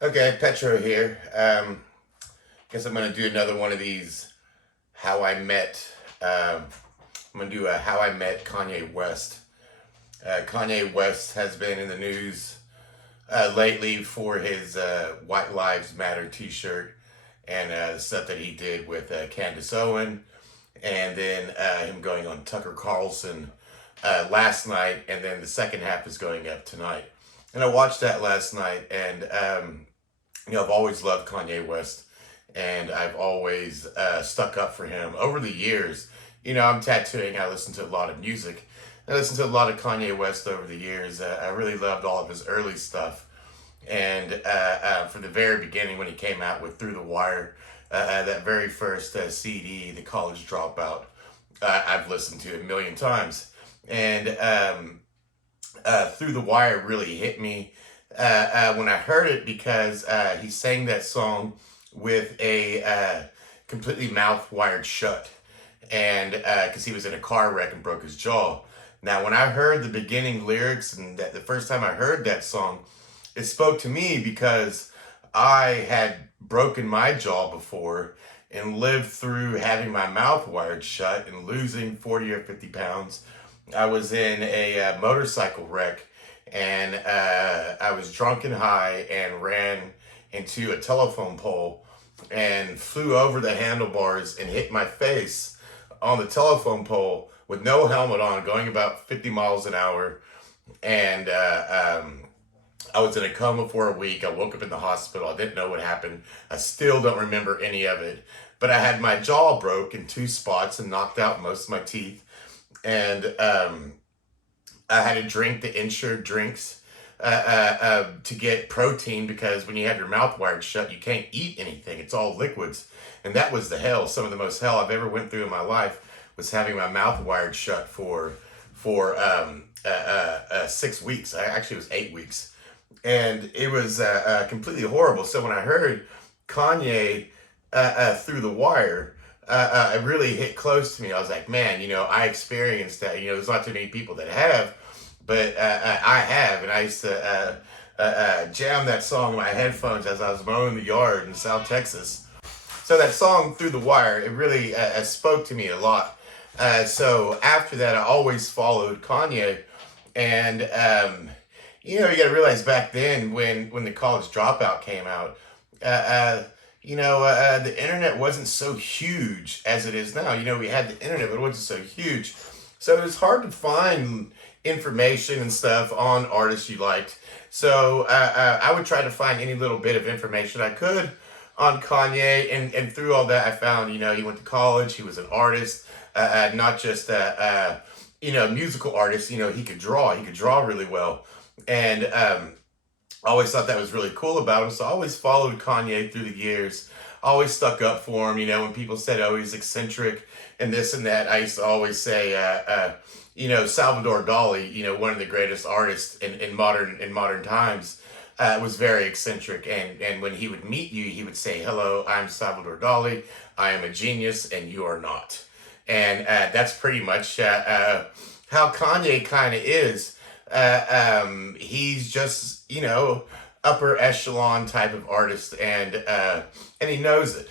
Okay, Petro here. Guess I'm gonna do another one of these how I met. I'm gonna do a how I met Kanye West. Kanye West has been in the news lately for his White Lives Matter T-shirt and the stuff that he did with Candace Owen, and then him going on Tucker Carlson last night, and then the second half is going up tonight. And I watched that last night, and I've always loved Kanye West, and I've always stuck up for him over the years. I'm tattooing. I listen to a lot of music. I listened to a lot of Kanye West over the years. I really loved all of his early stuff. And from the very beginning when he came out with Through the Wire, that very first CD, The College Dropout, I've listened to a million times. And Through the Wire really hit me when I heard it because he sang that song with a completely mouth wired shut. And because he was in a car wreck and broke his jaw. Now, when I heard the beginning lyrics and the first time I heard that song, it spoke to me because I had broken my jaw before and lived through having my mouth wired shut and losing 40 or 50 pounds. I was in a motorcycle wreck, and I was drunk and high and ran into a telephone pole and flew over the handlebars and hit my face on the telephone pole with no helmet on, going about 50 miles an hour. And I was in a coma for a week. I woke up in the hospital. I didn't know what happened. I still don't remember any of it. But I had my jaw broke in two spots and knocked out most of my teeth. And I had to drink the insured drinks to get protein, because when you have your mouth wired shut, you can't eat anything. It's all liquids. And that was the hell. Some of the most hell I've ever went through in my life was having my mouth wired shut for 6 weeks. Actually, it was 8 weeks. And it was completely horrible. So when I heard Kanye Through the Wire, it really hit close to me. I was like, man, I experienced that. There's not too many people that have, but I have. And I used to jam that song in my headphones as I was mowing the yard in South Texas. So that song Through the Wire, it really spoke to me a lot. So after that, I always followed Kanye. And, you got to realize back then when the College Dropout came out, the internet wasn't so huge as it is now. We had the internet, but it wasn't so huge. So it was hard to find information and stuff on artists you liked. So I would try to find any little bit of information I could on Kanye. And through all that, I found, he went to college. He was an artist, not just a musical artist. He could draw. He could draw really well. And I always thought that was really cool about him. So I always followed Kanye through the years. I always stuck up for him. When people said, oh, he's eccentric and this and that, I used to always say, Salvador Dali, one of the greatest artists in modern times, was very eccentric. And when he would meet you, he would say, hello, I'm Salvador Dali. I am a genius and you are not. And that's pretty much how Kanye kind of is. He's just, upper echelon type of artist, and he knows it.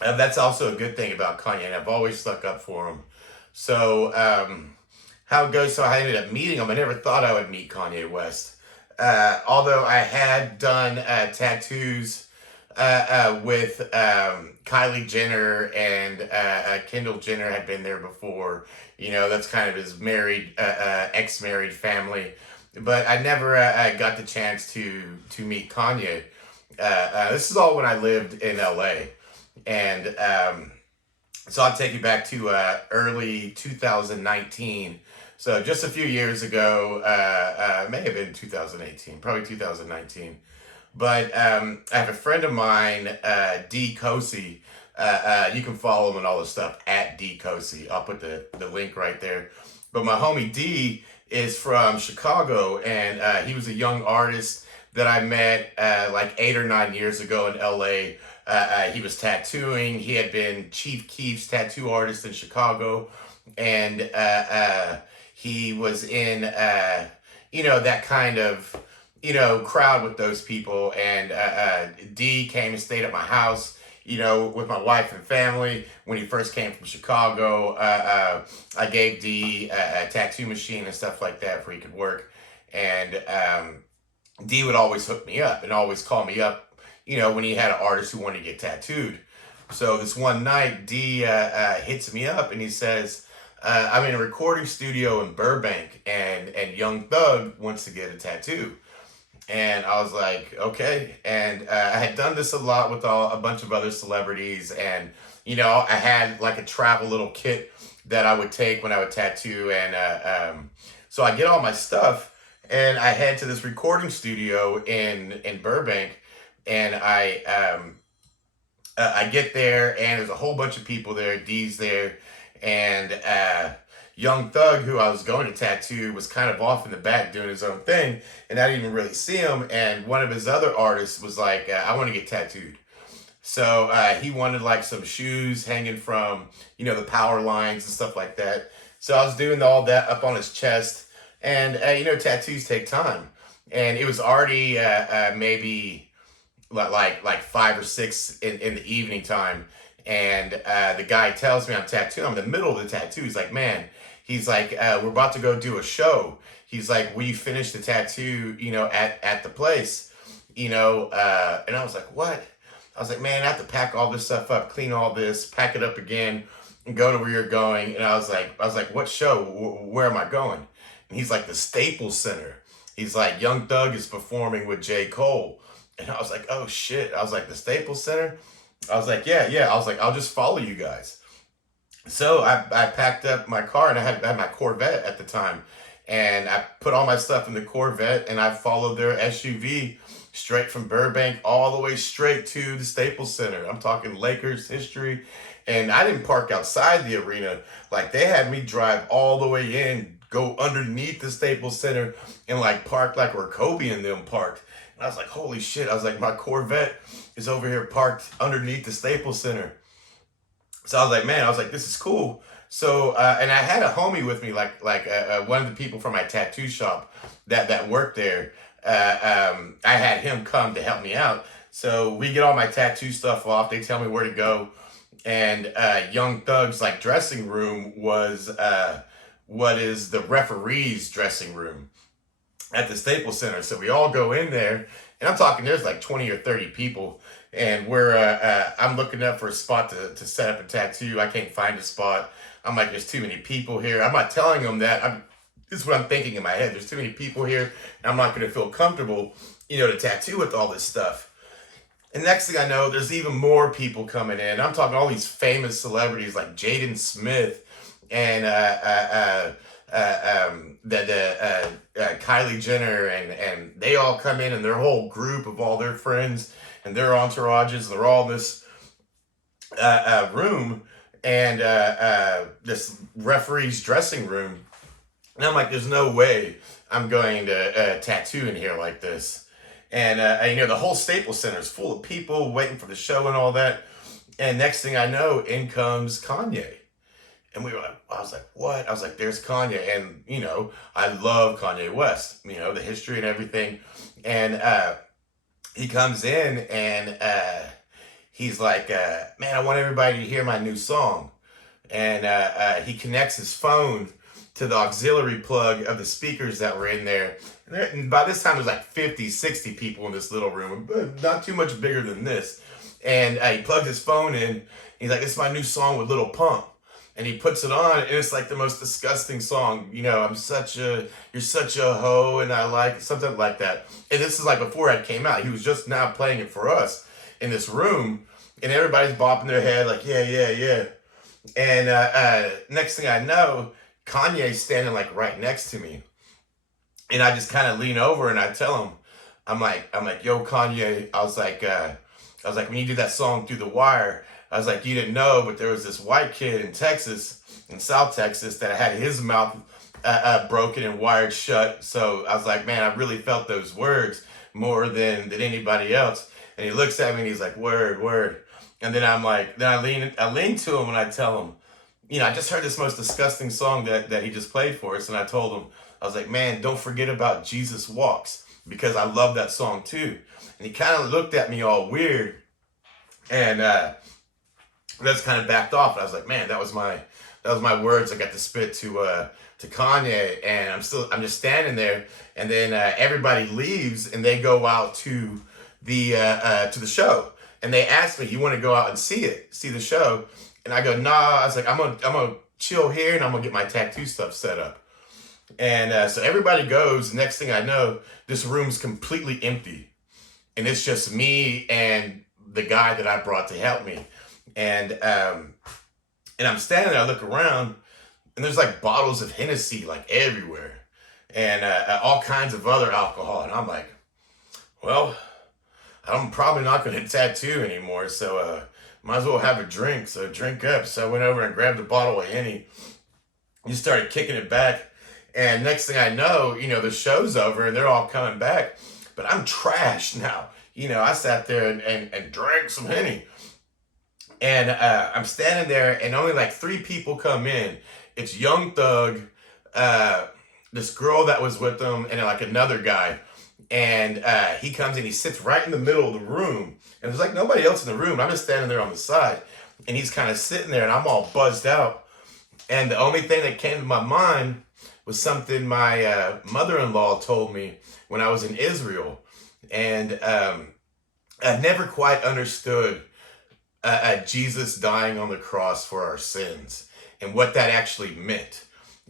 That's also a good thing about Kanye, and I've always stuck up for him. So how it goes, so I ended up meeting him. I never thought I would meet Kanye West. Although I had done tattoos with Kylie Jenner, and Kendall Jenner had been there before. That's kind of his ex-married family. But I never got the chance to meet Kanye. This is all when I lived in LA. And so I'll take you back to early 2019. So just a few years ago, may have been 2018, probably 2019. But I have a friend of mine, D. Cosi. You can follow him and all this stuff at D. Cosi. I'll put the link right there. But my homie D is from Chicago, and he was a young artist that I met like 8 or 9 years ago in LA. He was tattooing. He had been Chief Keef's tattoo artist in Chicago. and he was in that kind of crowd with those people. And D came and stayed at my house, with my wife and family when he first came from Chicago. I gave D a tattoo machine and stuff like that where he could work. And D would always hook me up and always call me up, when he had an artist who wanted to get tattooed. So this one night, D hits me up and he says, I'm in a recording studio in Burbank, and Young Thug wants to get a tattoo. And I was like, okay. And I had done this a lot with a bunch of other celebrities. And, I had like a travel little kit that I would take when I would tattoo. And so I get all my stuff and I head to this recording studio in Burbank. And I get there and there's a whole bunch of people there. D's there. And Young Thug, who I was going to tattoo, was kind of off in the back doing his own thing, and I didn't even really see him. And one of his other artists was like, I want to get tattooed. So he wanted like some shoes hanging from, the power lines and stuff like that. So I was doing all that up on his chest. And, tattoos take time. And it was already maybe like 5 or 6 in the evening time. And the guy tells me I'm tattooed. I'm in the middle of the tattoo. He's like, man, we're about to go do a show. He's like, will you finish the tattoo, at the place, and I was like, what? I was like, man, I have to pack all this stuff up, clean all this, pack it up again, and go to where you're going. And I was like, what show? Where am I going? And he's like, the Staples Center. He's like, Young Thug is performing with J. Cole. And I was like, oh shit. I was like, the Staples Center? I was like, yeah. I was like, I'll just follow you guys. So I packed up my car, and I had my Corvette at the time. And I put all my stuff in the Corvette, and I followed their SUV straight from Burbank all the way straight to the Staples Center. I'm talking Lakers history. And I didn't park outside the arena. Like, they had me drive all the way in, go underneath the Staples Center, and like park like where Kobe and them parked. And I was like, holy shit. I was like, my Corvette is over here parked underneath the Staples Center. So I was like, man, this is cool. So, and I had a homie with me, like one of the people from my tattoo shop that worked there. I had him come to help me out. So we get all my tattoo stuff off. They tell me where to go. And Young Thug's like dressing room was what is the referee's dressing room at the Staples Center. So we all go in there, and I'm talking, there's like 20 or 30 people. And I'm looking up for a spot to set up a tattoo. I can't find a spot. I'm like, there's too many people here. I'm not telling them that. This is what I'm thinking in my head. There's too many people here, and I'm not going to feel comfortable, to tattoo with all this stuff. And next thing I know, there's even more people coming in. I'm talking all these famous celebrities like Jaden Smith and Kylie Jenner, and they all come in, and their whole group of all their friends and their entourages. They're all in this room, and this referee's dressing room. And I'm like, there's no way I'm going to tattoo in here like this. And the whole Staples Center is full of people waiting for the show and all that. And next thing I know, in comes Kanye. And I was like, what? I was like, there's Kanye. And, I love Kanye West, the history and everything. And he comes in, and he's like, man, I want everybody to hear my new song. And he connects his phone to the auxiliary plug of the speakers that were in there. And by this time, there's like 50, 60 people in this little room, but not too much bigger than this. And he plugged his phone in. He's like, it's my new song with Lil Pump. And he puts it on, and it's like the most disgusting song. you're such a hoe, and I like something like that. And this is like before it came out. He was just now playing it for us in this room, and everybody's bopping their head like, yeah. And next thing I know, Kanye's standing like right next to me. And I just kind of lean over and I tell him, I'm like, yo, Kanye, I was like, when you did that song Through the Wire, I was like, you didn't know, but there was this white kid in Texas, in South Texas, that had his mouth broken and wired shut. So I was like, man, I really felt those words more than anybody else. And he looks at me and he's like, word. And then I'm like, I lean to him and I tell him, I just heard this most disgusting song that he just played for us, and I told him, I was like, man, don't forget about Jesus Walks, because I love that song too. And he kind of looked at me all weird, and that's kind of backed off. And I was like, man, that was my words I got to spit to Kanye, and I'm just standing there, and then everybody leaves, and they go out to the show, and they asked me, you want to go out and see the show? And I go, nah. I was like, I'm gonna chill here, and I'm gonna get my tattoo stuff set up. And so everybody goes. Next thing I know, this room's completely empty, and it's just me and the guy that I brought to help me. And I'm standing there. I look around, and there's like bottles of Hennessy like everywhere, and all kinds of other alcohol. And I'm like, well, I'm probably not going to tattoo anymore, so might as well have a drink. So drink up. So I went over and grabbed a bottle of Henny. You started kicking it back, and next thing I know, the show's over, and they're all coming back, but I'm trashed now. I sat there and drank some Henny, and I'm standing there, and only like three people come in. It's Young Thug, this girl that was with them, and like another guy. And he comes and he sits right in the middle of the room. And there's like nobody else in the room. I'm just standing there on the side. And he's kind of sitting there, and I'm all buzzed out. And the only thing that came to my mind was something my mother-in-law told me when I was in Israel. And I never quite understood Jesus dying on the cross for our sins and what that actually meant.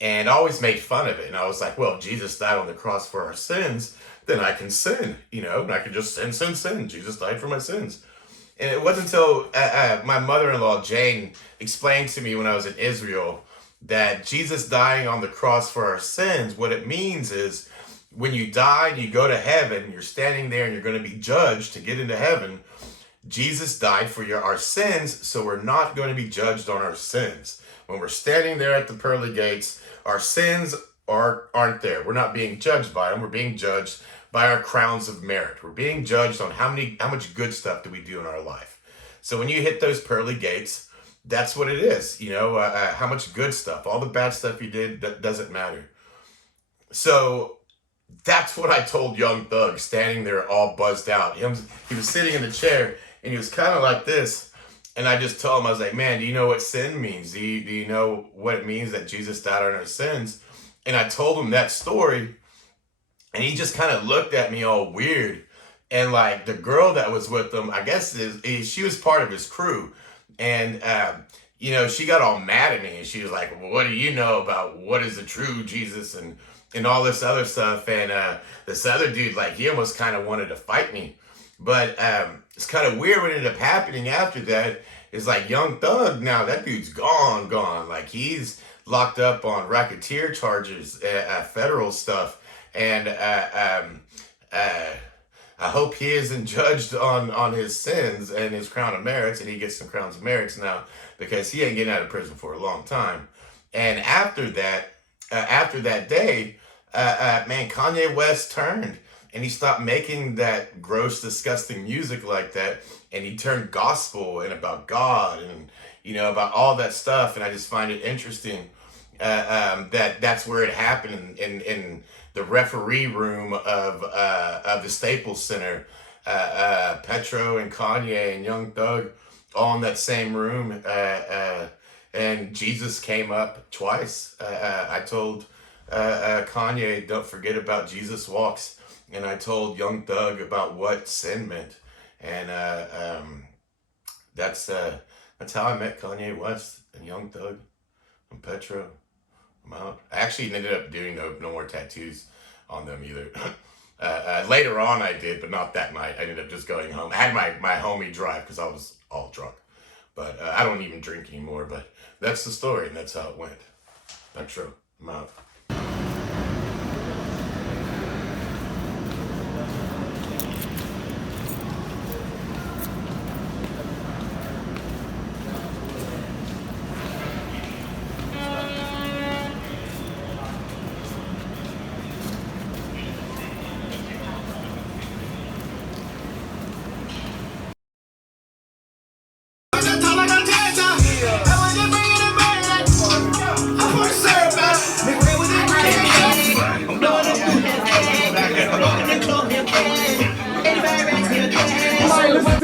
And I always made fun of it. And I was like, well, if Jesus died on the cross for our sins, then I can sin, and I can just sin. Jesus died for my sins. And it wasn't until my mother-in-law, Jane, explained to me when I was in Israel that Jesus dying on the cross for our sins, what it means is when you die and you go to heaven, you're standing there and you're going to be judged to get into heaven. Jesus died for our sins, so we're not going to be judged on our sins. When we're standing there at the pearly gates, our sins aren't there. We're not being judged by them. We're being judged by our crowns of merit. We're being judged on how much good stuff do we do in our life. So when you hit those pearly gates, that's what it is. How much good stuff, all the bad stuff you did, that doesn't matter. So that's what I told Young Thug, standing there all buzzed out. He was sitting in the chair, and he was kind of like this. And I just told him, I was like, man, do you know what sin means? Do you know what it means that Jesus died on our sins? And I told him that story, and he just kind of looked at me all weird. And like the girl that was with him, I guess she was part of his crew. And, she got all mad at me, and she was like, well, what do you know about what is the true Jesus and all this other stuff? And this other dude, like, he almost kind of wanted to fight me. But it's kind of weird what ended up happening after that is like Young Thug, now that dude's gone. Like, he's locked up on racketeer charges, federal stuff. And I hope he isn't judged on his sins and his crown of merits, and he gets some crowns of merits now, because he ain't getting out of prison for a long time. And after that day, man, Kanye West turned, and he stopped making that gross, disgusting music like that, and he turned gospel and about God and about all that stuff. And I just find it interesting that's where it happened in the referee room of the Staples Center. Petro and Kanye and Young Thug all in that same room, and Jesus came up twice. I told Kanye, don't forget about Jesus Walks, and I told Young Thug about what sin meant, and that's how I met Kanye West and Young Thug and Petro. I'm out. I actually ended up doing no more tattoos on them either. Later on I did, but not that night. I ended up just going home. I had my homie drive because I was all drunk. But I don't even drink anymore. But that's the story, and that's how it went. Petro, I'm out.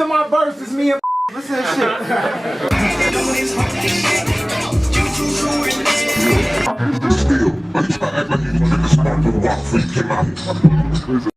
to my verse. It's me and listen to this shit.